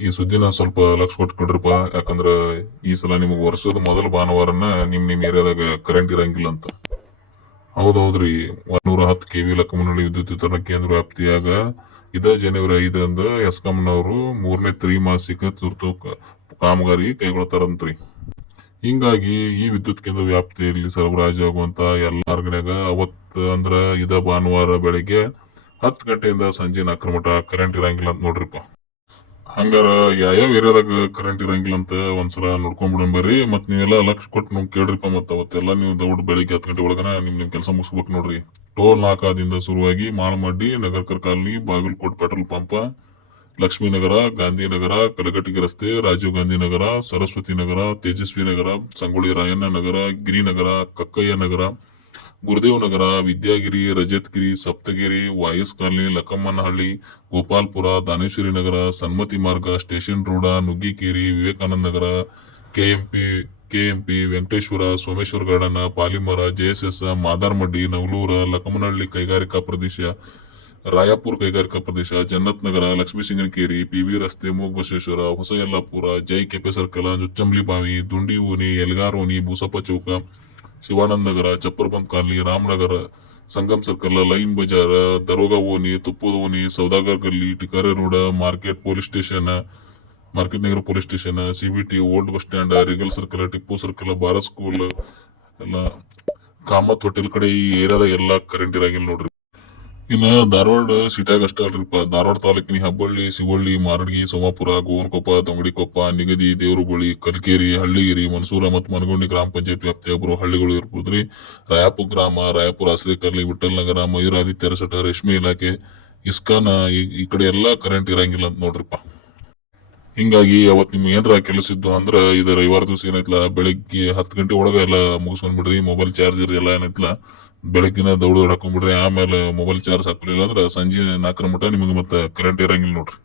ಈ ಸುದ್ದಿನ ಸ್ವಲ್ಪ ಲಕ್ಷ ಕೊಟ್ಟು ಕೊಡ್ರಿಪ್ಪ ಯಾಕಂದ್ರ ಈ ಸಲ ನಿಮಗೆ ವರ್ಷದ ಮೊದಲ ಭಾನುವಾರನ ನಿಮ್ಮ ನಿಮ್ಮ ಏರಿಯಾದಾಗ ಕರೆಂಟ್ ಇರಂಗಿಲ್ಲ ಅಂತ. ಹೌದೌದ್ರಿ. ಒಂದೂರ ಹತ್ತು ಕೆವಿ ಲಕ್ಕಮನಹಳ್ಳಿ ವಿದ್ಯುತ್ ವಿತರಣಾ ಕೇಂದ್ರ ವ್ಯಾಪ್ತಿಯಾಗ ಇದ ಜನವರಿ ಐದರಂದು ಎಸ್ಕಾಂನವರು ಮೂರನೇ ತ್ರೈಮಾಸಿಕ ತುರ್ತು ಕ- ಕಾಮಗಾರಿ ಕೈಗೊಳ್ತಾರಂತ್ರಿ. ಹಿಂಗಾಗಿ ಈ ವಿದ್ಯುತ್ ಕೇಂದ್ರ ವ್ಯಾಪ್ತಿಯಲ್ಲಿ ಸರಬರಾಜಾಗುವಂತ ಎಲ್ಲ ಮಾರ್ಗನ್ಯಾಗ ಅವತ್ತು ಅಂದ್ರ ಇದ ಭಾನುವಾರ ಬೆಳಿಗ್ಗೆ ಹತ್ತು ಗಂಟೆಯಿಂದ ಸಂಜೆ ನಾಲ್ಕರ ಮಟ ಕರೆಂಟ್ ಇರಂಗಿಲ್ಲ ಅಂತ ನೋಡ್ರಿಪ್ಪ. ಹಂಗಾರ ಯಾವ್ಯಾವ ಏರಿಯಾದಾಗ ಕರೆಂಟ್ ಇರಂಗಿಲ್ಲ ಅಂತ ಒಂದ್ಸಲ ನೋಡ್ಕೊಂಡ್ಬಿಡೋಣ ಬರ್ರಿ. ಮತ್ ನೀವೆಲ್ಲ ಲಕ್ಷ ಕೊಟ್ಟು ನಮ್ಗೆ ಕೇಳ್ರಿಪ್ಪ ಮತ್ತೆ ಅವತ್ತೆಲ್ಲ ನೀವು ದೌಡ್ ಬೆಳಿಗ್ಗೆ ಹತ್ತು ಗಂಟೆ ಒಳಗನ ನಿಮ್ ನಿಮ್ ಕೆಲಸ ಮುಗಿಸ್ಬೇಕು ನೋಡ್ರಿ. ಟೋಲ್ ನಾಕಾದಿಂದ ಶುರುವಾಗಿ Malamaddi, Nagarkar colony, Bagalkot petrol pump, Lakshminagar, Gandhinagar ಕಲಗಟ್ಟಿಗೆ ರಸ್ತೆ, ರಾಜೀವ್ ಗಾಂಧಿ ನಗರ, ಸರಸ್ವತಿ ನಗರ, ತೇಜಸ್ವಿ ನಗರ, ಸಂಗೊಳ್ಳಿ ರಾಯಣ್ಣ ನಗರ ಗಿರಿನಗರ ಕಕ್ಕಯ್ಯ ನಗರ ಗುರುದೇವ್ ನಗರ Vidyagiri ರಜತ್ಗಿರಿ Saptagiri voice colony Lakkammanahalli Gopalpura Daneshwari Nagar Sanmati Marg station road Nuggikeri Vivekananda Nagar KMP KMP Venkateshwara Someshwara garden ಪಾಲಿಮರ JSS ಮಾದಾರ್ಮಡ್ಡಿ ನವಲೂರ ಲಕ್ಕಮ್ಮನಹಳ್ಳಿ ಕೈಗಾರಿಕಾ ಪ್ರದೇಶ ರಾಯಪುರ ಕೈಗಾರಿಕಾ ಪ್ರದೇಶ ಜನ್ನತ್ ನಗರ ಲಕ್ಷ್ಮೀ ಸಿಂಗನಕೇರಿ ಪಿಬಿ ರಸ್ತೆ ಮೂಗ್ ಬಸವೇಶ್ವರ ಹೊಸ ಯಲ್ಲಾಪುರ ಜೈ ಕೆಪೆ ಸರ್ಕಲ್ ಜುಚ್ಚಂಬ್ಲಿ ಬಾವಿ ದುಂಡಿ ಓಣಿ ಎಲ್ಗಾರ್ ಓಣಿ ಬೂಸಪ್ಪ ಚೌಕ Shivanand Nagar Chapparband colony, Ramanagar, Sangam circle line Bazar, Daroga ಓಣಿ ತುಪ್ಪದ ಓಣಿ Saudagar Galli, Tikare road, market police station, market Nagar police station CBT old bus stand, Regal circle Tippu circle Bharat school ಎಲ್ಲ Kamat hotel ಕಡೆ ಈ ಏರಿಯಾದಾಗ ಎಲ್ಲ current ಇರಾಗಿಲ್ಲ ನೋಡ್ರಿ. ಇನ್ನ ಧಾರವಾಡ ಸಿಟಿಯಾಗ ಅಷ್ಟೇ ಅಲ್ರಿಪ್ಪ. ಧಾರವಾಡ ತಾಲೂಕಿನ ಹಬ್ಬಳ್ಳಿ ಸಿವಳ್ಳಿ ಮಾರಡ್ಗಿ, ಸೋಮಾಪುರ ಗೋವನಕೊಪ್ಪ ತಂಗಡಿಕೊಪ್ಪ, ನಿಗದಿ, ದೇವರುಬಳಿ, ಕಲ್ಕೇರಿ, ಹಳ್ಳಿಗಿರಿ, ಮನ್ಸೂರ ಮತ್ತು ಮನಗುಂಡಿ ಗ್ರಾಮ ಪಂಚಾಯತ್ ವ್ಯಾಪ್ತಿಯ ಬರುವ ಹಳ್ಳಿಗಳು ಇರ್ಬೋದ್ರಿ. ರಾಯಪುರ ಗ್ರಾಮ, ರಾಯಪುರ ಆಶ್ರಯಕರ್ಲಿ ವಿಠಲ್ ನಗರ ಮಯೂರಾದಿತ್ಯ ರಸಟ ರೇಷ್ಮೆ ಇಲಾಖೆ, ಇಸ್ಕಾನ್, ಈ- ಕಡೆ ಎಲ್ಲಾ ಕರೆಂಟ್ ಇರಂಗಿಲ್ಲ ಅಂತ ನೋಡ್ರಿಪ್ಪ. ಹಿಂಗಾಗಿ ಅವತ್ ನಿಮ್ಗೆ ಏನಾರ ಕೆಲಸ ಇದ್ದು ಅಂದ್ರೆ ಇದು ರವಿವಾರ ದಿವಸ ಏನೈತ್ಲ ಬೆಳಿಗ್ಗೆ ಹತ್ತು ಗಂಟೆ ಒಳಗ ಎಲ್ಲ ಮುಗಿಸ್ಕೊಂಡ್ಬಿಡ್ರಿ ಮೊಬೈಲ್ ಚಾರ್ಜರ್ ಎಲ್ಲ ಏನೈತ್ಲ ಬೆಳಗ್ಗಿನ ದೌಡ್ ಹಾಕೊಂಡ್ಬಿಡ್ರಿ ಆಮೇಲೆ ಮೊಬೈಲ್ ಚಾರ್ಜ್ ಹಾಕಲಿಲ್ಲ ಅಂದ್ರ ಸಂಜೆ ನಾಲ್ಕರ ಮಟ ನಿಮಗೆ ಮತ್ತೆ ಕರೆಂಟ್ ಇರಂಗಿಲ್ಲ ನೋಡ್ರಿ.